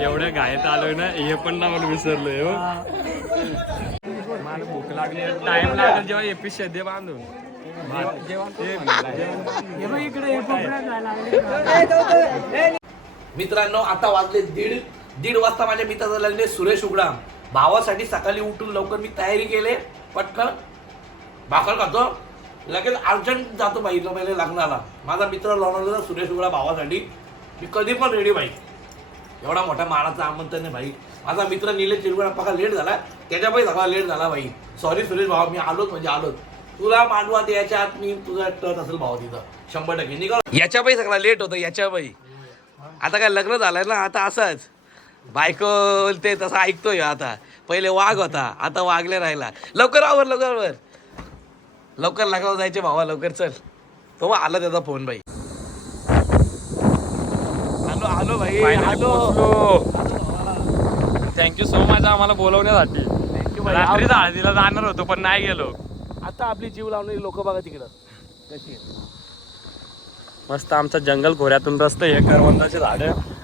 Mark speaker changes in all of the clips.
Speaker 1: एवढ्या घायत आलोय ना हे पण ना मला विसरलोय हो. मला भूक लागली. टाइम लागेल जेव्हा एपिसोड दे. बांधून
Speaker 2: मित्रांनो आता वाजले दीड दीड वाजता माझ्या मित्राचं लग्न आहे, सुरेश उगडाम भावासाठी सकाळी उठून लवकर मी तयारी केले. पटकन. भाकर खातो. लगेच अर्जंट जातो बाईला पहिले लग्नाला. माझा मित्र लावलेला सुरेश उगडा भावासाठी. मी कधी पण रेडी बाई. एवढा मोठा माळाचं आमंत्रण आहे भाई. माझा मित्र निलेश चिरगुडा पका लेट झाला. त्याच्यापाई सगळा लेट झाला भाई. सॉरी सुरेश भाऊ मी आलोच म्हणजे आलोच. तुला मांडवा याच्या आत मी तुझा टर्न असेल भाऊ तिथं. शंभर टक्के. निघाल याच्या सगळा लेट होतं याच्या आता काय लग्न झालंय ना आता असंच. बायको ते तसं ऐकतोय हो आता. पहिले वाघ होता आता वाघले राहिला. लवकर आवर लवकर आवर. लवकर लग्न जायचे भावा लवकर चल. तो आला त्याचा फोन बाई आलो भाई.
Speaker 1: थँक्यू सो मच आम्हाला बोलवण्यासाठी.
Speaker 2: भाई.
Speaker 1: रात्री हळदीला जाणार होतो पण नाही गेलो.
Speaker 2: आता आपली जीव लावणारी लोक बघा तिकडं. कशी आहेत.
Speaker 1: मस्त आमच्या जंगल खोऱ्यातून रस्ते हे करवंदाचे झाड.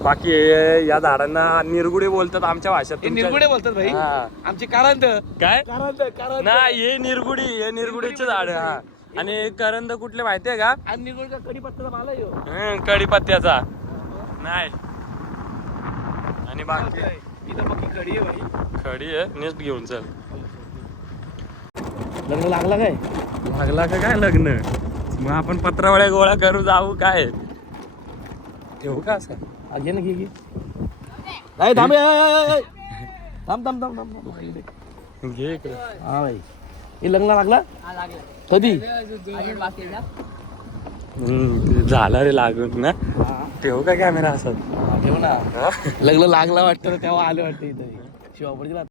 Speaker 1: बाकी हे- या झाडांना निरगुडे बोलतात आमच्या भाषेत
Speaker 2: हे
Speaker 1: तुमच्या-
Speaker 2: निरगुडे बोलतात भाई.
Speaker 1: हा.
Speaker 2: आमची कारांत
Speaker 1: काय?
Speaker 2: कारांत कारांत
Speaker 1: नाही हे निरगुडी हे निरगुडीचे झाड हा. आणि करंद कुठले माहितीये का?
Speaker 2: आणि निरगुडचा माला
Speaker 1: हं, कढीपत्त्याचा. नाही. आणि बाकी?
Speaker 2: इथं बाकी कडी आहे भाई.
Speaker 1: खडी आहे. नेस्ट घेऊन चल.
Speaker 2: लग्न लागला काय?
Speaker 1: लागला का काय लग्न? मग आपण पत्रावळ्या गोळा करू जाऊ काय? ठेवू का असं?
Speaker 2: घे ना घे घे नाही थांब. थांब थांब थांब थांब.
Speaker 1: घे
Speaker 2: हा भाई. हे लग्न लागला? कधी?
Speaker 1: झालं रे लागून ना? ठेवू का कॅमेरा असं
Speaker 2: ठेव ना. लग्न लागला वाटतं तेव्हा आले वाटतं इथं. शिवापूरला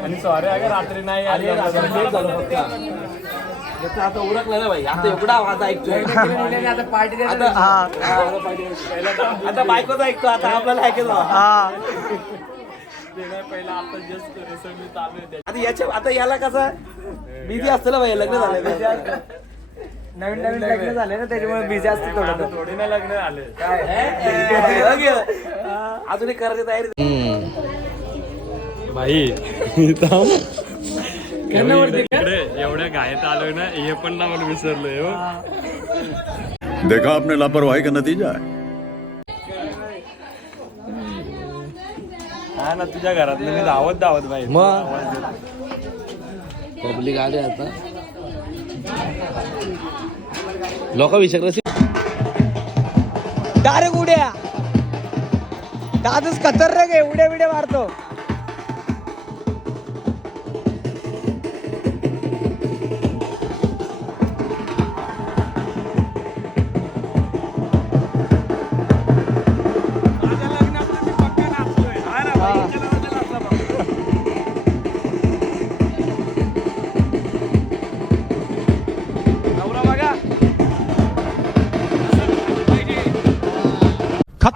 Speaker 1: आणि सॉरी अगं रात्री नाही आली.
Speaker 2: आता उरकलं ना भाई आता एवढा आवाज ऐकतोय. आता हा, आता बायकोचा ऐकतो आता आपल्याला ऐकतो
Speaker 1: पहिला आता जस्ट रिसेंटली चालू आहे.
Speaker 2: आता याच्या आता याला कसं बिझी असतं ना भाई लग्न झालं
Speaker 3: नवीन नवीन लग्न झाले ना त्याच्यामुळे बिझी असते थोडं.
Speaker 1: थोडी ना लग्न आले
Speaker 2: अजून एक करायची तयारी
Speaker 1: भाई एवढ्या घायत आलोय ना हे पण ना मला विसरलोय हो.
Speaker 4: देखा आपने लापरवाही का नतीजा है?
Speaker 1: हा ना तुझ्या घरातलं मी धावत धावत भाई
Speaker 2: मग? पब्लिक आले आता. लोक विचारलं
Speaker 3: डायरेक्ट उड्या दादच खतरनाक आहे उड्या बिड्या मारतो.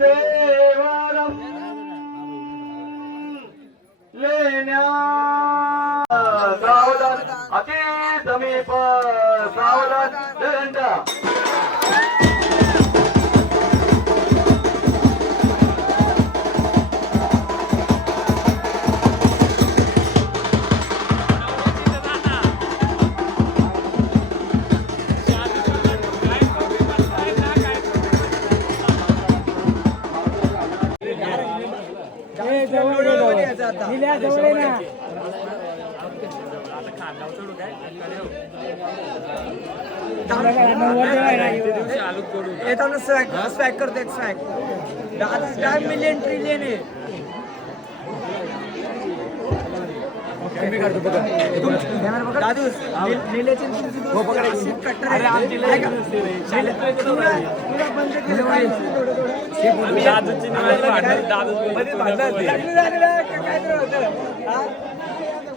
Speaker 3: येतो ना स्वॅग स्वॅग करतो एक स्वॅग दहा काय मिलियन ट्रिलियन आहे. दादू निलेचे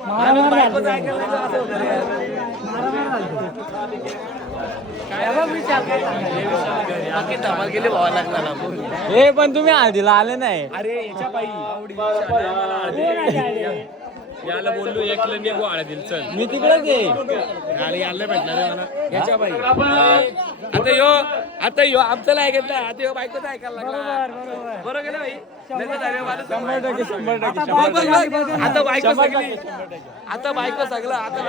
Speaker 3: हा?
Speaker 2: गेले भावा लागला
Speaker 3: हे पण तुम्ही हळदीला आले नाही.
Speaker 1: अरे याच्या बाई. याला बोललो एकलं निघू आळदील चल
Speaker 3: मी तिकडेच आहे
Speaker 2: आणि यायला भेटणार आहे मला याच्या बाई आता यो आता यो आमचं नाही ऐकत नाही आता यो बायकोच ऐकायला लागला बरोबर गेलं बघ. आता बायको सगळी आता बायको सगळं आता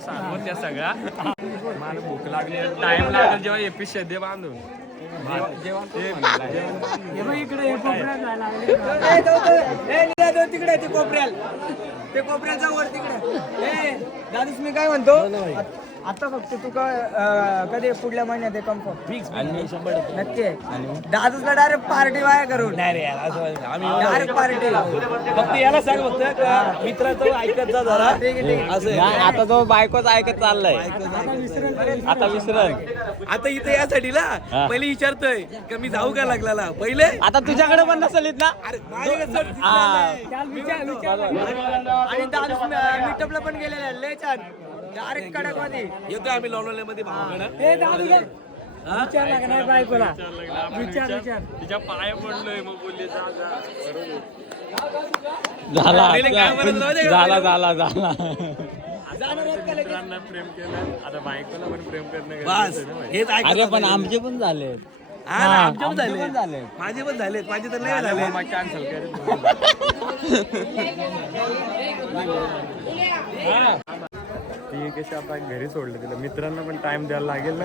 Speaker 1: सांगू त्या सगळ्या मला भूक लागली. टाइम लागेल जेव्हा एपिसोड दे बांधून.
Speaker 3: हे बघ इकडे हे तिकडे ते कोपऱ्याला. ते कोपऱ्याचा वर तिकडे. ए दादूस मी काय म्हणतो? आता फक्त तू अं, कधी पुढल्या महिन्यात आहे. कन्फर्म नक्की. आहे दादूसला डायरेक्ट पार्टी वाया करून.
Speaker 2: नाही रे यार, असं आम्ही
Speaker 3: डायरेक्ट पार्टी
Speaker 2: फक्त याला सांग फक्त का मित्राचं ऐकत जा जरा.
Speaker 3: आहे
Speaker 2: असं.
Speaker 3: आता तो बायकोच ऐकत चाललाय. आता विसरण
Speaker 2: आता इथे यासाठी ना पहिले विचारतोय का मी जाऊ का लागला पहिले?
Speaker 3: आता तुझ्याकडे पण नसेल ना?
Speaker 2: अरे माझ्याकडे सर
Speaker 3: हा. आणि दादूस मीटअपला पण गेलेला लय छान. डायरेक्ट कडकमध्ये
Speaker 2: येतोय आम्ही लोणवल्यामध्ये भावाकडं
Speaker 3: विचार लागणार बायकोला. विचार विचार
Speaker 1: तिच्या पाया पडलोय मग बोलले जा जा.
Speaker 3: झाला
Speaker 2: काय?
Speaker 3: झाला झाला झाला.
Speaker 1: मित्रांना प्रेम केलं. आता बायकोला पण प्रेम करणं
Speaker 2: बस
Speaker 1: गरजेचं आहे ना बाई.
Speaker 2: हेच ऐकत
Speaker 3: अरे पण. आमचे पण झाले
Speaker 2: हा ना, आमचे पण
Speaker 3: आमचे पण
Speaker 2: झाले
Speaker 3: झाले.
Speaker 2: माझे पण झालेत. माझे तर नाही झाले
Speaker 1: कॅन्सल ती कशी आता घरी सोडलं तिला. मित्रांना पण टाइम द्यायला लागेल ना.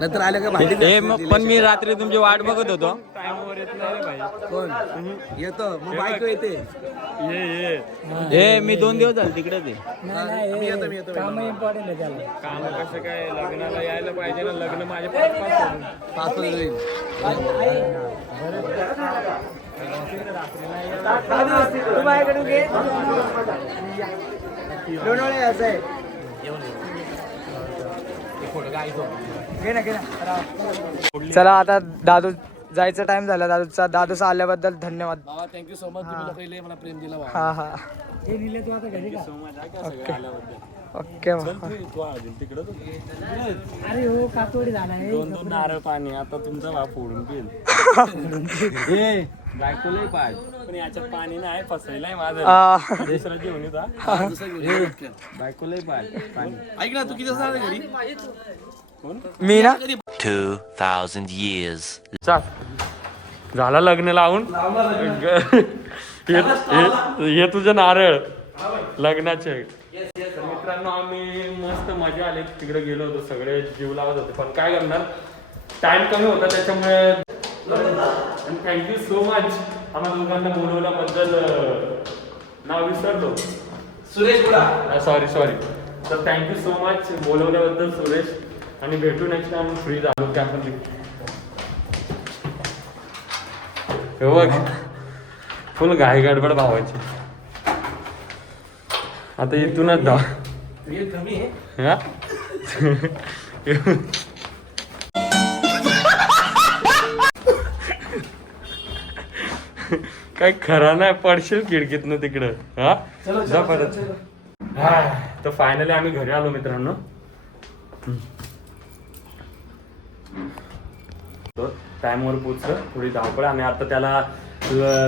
Speaker 2: नंतर आले का भांडी
Speaker 3: हे मग पण मी रात्री तुमची वाट बघत होतो.
Speaker 1: टाइमवर येत नाही रे भाई.
Speaker 2: कोण? येतो. मग बायको येते.
Speaker 1: ये ये.
Speaker 3: हे मी दोन दिवस झाले
Speaker 2: मी येतो मी येतो
Speaker 1: काम कसं काय? लग्नाला यायला पाहिजे ना. लग्न माझे पाच पाच करून.
Speaker 2: पाच वाजता येईल.
Speaker 3: तू माझ्याकडून घे. लोणावळे असं आहे. चला आता दादू जायचा टाइम झाला. दादूचा दादूचा आल्याबद्दल धन्यवाद.
Speaker 2: बाबा थँक्यू सो मच मला प्रेम दिला बाबा.
Speaker 3: हा हा. ओके.
Speaker 1: अरे हो कातोडी झाला दोन दोन नारळ पाणी आता तुमचा बाप फोडून पिल बायकोलाही पाय. पण याच्यात पाणी नाही फसायलाय माझं. दुसरा जेवण येता बायकोलाही पाय पाणी.
Speaker 2: ऐक ना तू किती असणार घरी?
Speaker 3: मी ना?
Speaker 5: 2,000 years.
Speaker 1: चाल. झाला लग्न लावून? हे तुझं नारळ. लग्नाचे. तर मित्रांनो आम्ही मस्त मजा आली. तिकडे गेलो होतो सगळे जीव लावत होते. पण काय करणार? टाइम कमी होता त्याच्यामुळे आणि थँक्यू सो मच आम्हाला दोघांना बोलवल्याबद्दल नाव विसरलो.
Speaker 2: सुरेश बुडा
Speaker 1: सॉरी सॉरी तर थँक्यू सो मच बोलवल्याबद्दल सुरेश. आणि भेटू नेक्स्ट टाइम फ्री झालो की आपण हे बघ फुल घाई गडबड भावायची. आता इथूनच धाव.
Speaker 2: कमी आहे.
Speaker 1: काय खरा नाही पडशील खिडकीतनं तिकडं. हा? जा परत हा, तर फायनली आम्ही घरी आलो मित्रांनो. टाइमवर पोचलं थोडी धावपळ आणि आता त्याला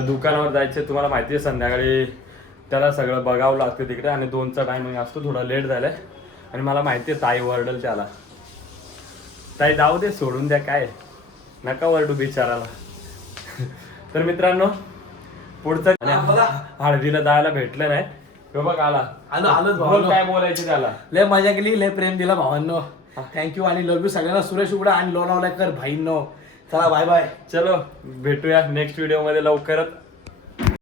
Speaker 1: दुकानावर जायचं तुम्हाला माहिती आहे संध्याकाळी त्याला सगळं बघावं लागतं तिकडे आणि दोनचा टायमिंग असतो थोडा लेट झालाय. आणि मला माहिती आहे ताई वरडल त्याला. ताई जाऊ दे सोडून द्या काय? नका वरडू बिचाराला. तर मित्रांनो पुढचं. हळदीला जायला भेटलं नाही. तो बघ आला.
Speaker 2: आलो आलोच
Speaker 1: बोल
Speaker 2: भावांनो.
Speaker 1: काय बोलायचं त्याला.
Speaker 2: लय मजा केली लय प्रेम दिला भावांनो. थँक्यू आणि लव यू सगळ्यांना. सुरेश उघडा आणि लोणावळेकर भाईंनो. चला बाय बाय
Speaker 1: चलो भेटूया नेक्स्ट व्हिडिओमध्ये लवकरच.